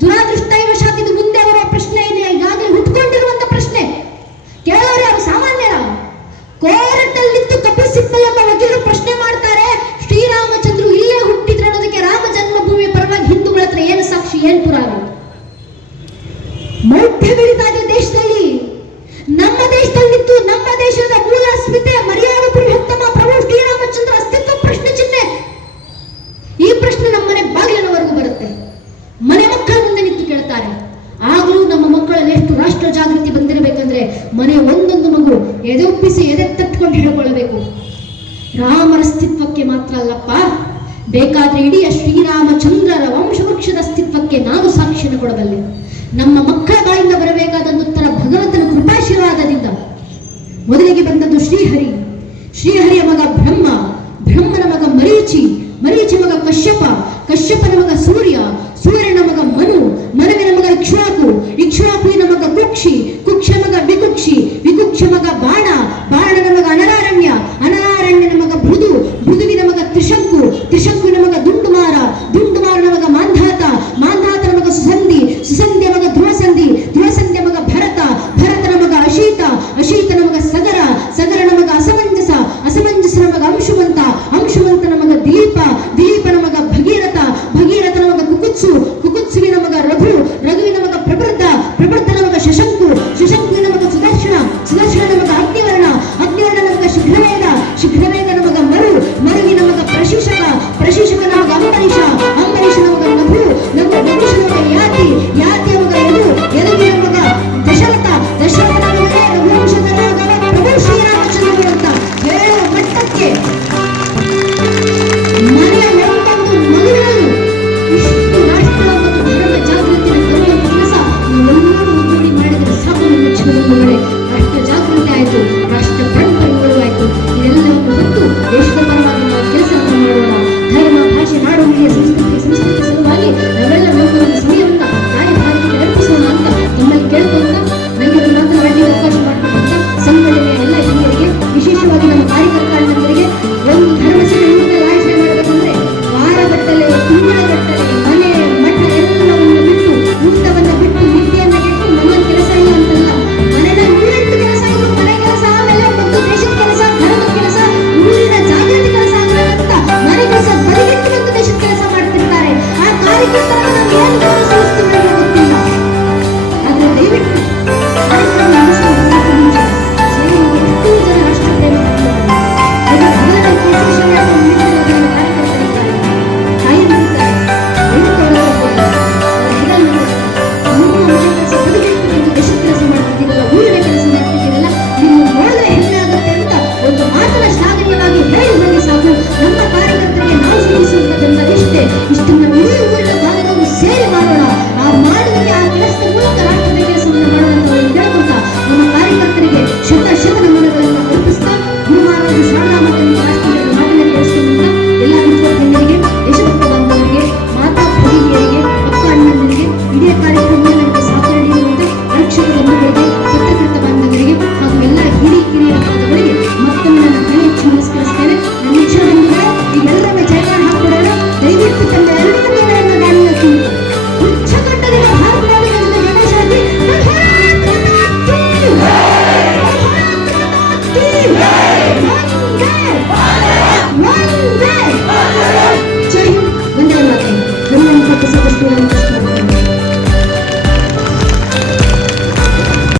ದುರಾದೃಷ್ಟವಶಾತ್ ಇದು ಮುಂದೆ ಬರುವ ಪ್ರಶ್ನೆ ಇದೆ, ಈಗಾಗಲೇ ಹುಟ್ಕೊಂಡಿರುವಂತ ಪ್ರಶ್ನೆ. ಕೇಳೋರು ಯಾರು? ಸಾಮಾನ್ಯರ. ಕೋರ್ಟಲ್ಲಿತ್ತು ಕಪಿಲ್ ಸಿಬ್ಬಲ್ ಎಂಬ ವಕೀಲರು ಪ್ರಶ್ನೆ ಮಾಡ್ತಾರೆ, ಶ್ರೀರಾಮಚಂದ್ರು ಇಲ್ಲೇ ಹುಟ್ಟಿದ್ರು ಅನ್ನೋದಕ್ಕೆ ರಾಮ ಜನ್ಮಭೂಮಿಯ ಪರವಾಗಿ ಹಿಂದೂಗಳ ಹತ್ರ ಏನು ಸಾಕ್ಷಿ, ಏನು ಪುರಾವೆ? ಮೌಢ್ಯ ಬೆಳೀತಾ ಇದೆ ದೇಶದಲ್ಲಿ. ನಮ್ಮ ದೇಶದಲ್ಲಿತ್ತು, ನಮ್ಮ ದೇಶದ ಮೂಲ ಅಸ್ಮಿತೆ ಮರ್ಯಾದ ಪುರುಷೋತ್ತಮ ಪ್ರಭು ಶ್ರೀರಾಮಚಂದ್ರ ಅಸ್ತಿತ್ವ ಪ್ರಶ್ನೆ ಚಿಹ್ನೆ. ಈ ಪ್ರಶ್ನೆ ನಮ್ಮ ಮನೆ ಬಾಗಿಲಿನವರೆಗೂ ಬರುತ್ತೆ. ಮನೆ ಮಕ್ಕಳ ಮುಂದೆ ನಿಂತು ಕೇಳ್ತಾರೆ. ಆಗಲೂ ನಮ್ಮ ಮಕ್ಕಳಲ್ಲಿ ಎಷ್ಟು ರಾಷ್ಟ್ರ ಜಾಗೃತಿ ಬಂದಿರಬೇಕಂದ್ರೆ ಮನೆ ಒಂದೊಂದು ಮಗು ಎದೆೊಪ್ಪಿಸಿ ಎದೆ ತಟ್ಕೊಂಡು ಹೇಳ್ಕೊಳ್ಳಬೇಕು, ರಾಮರ ಅಸ್ತಿತ್ವಕ್ಕೆ ಮಾತ್ರ ಅಲ್ಲಪ್ಪ, ಬೇಕಾದ್ರೆ ಇಡೀ ಶ್ರೀರಾಮಚಂದ್ರರ ವಂಶವೃಕ್ಷದ ಅಸ್ತಿತ್ವಕ್ಕೆ ನಾನು ಸಾಕ್ಷಿಯನ್ನು ಕೊಡಬಲ್ಲೆ. ನಮ್ಮ ಮಕ್ಕಳ ಬಾಯಿಂದ ಬರಬೇಕಾದಂತ ಉತ್ತರ ಭಗವಂತನ ಕೃಪಾಶೀರ್ವಾದದಿಂದ. ಮೊದಲಿಗೆ ಬಂದದ್ದು ಶ್ರೀಹರಿ, ಶ್ರೀಹರಿಯ ಮಗ ಬ್ರಹ್ಮ, ಬ್ರಹ್ಮನ ಮಗ ಮರೀಚಿ,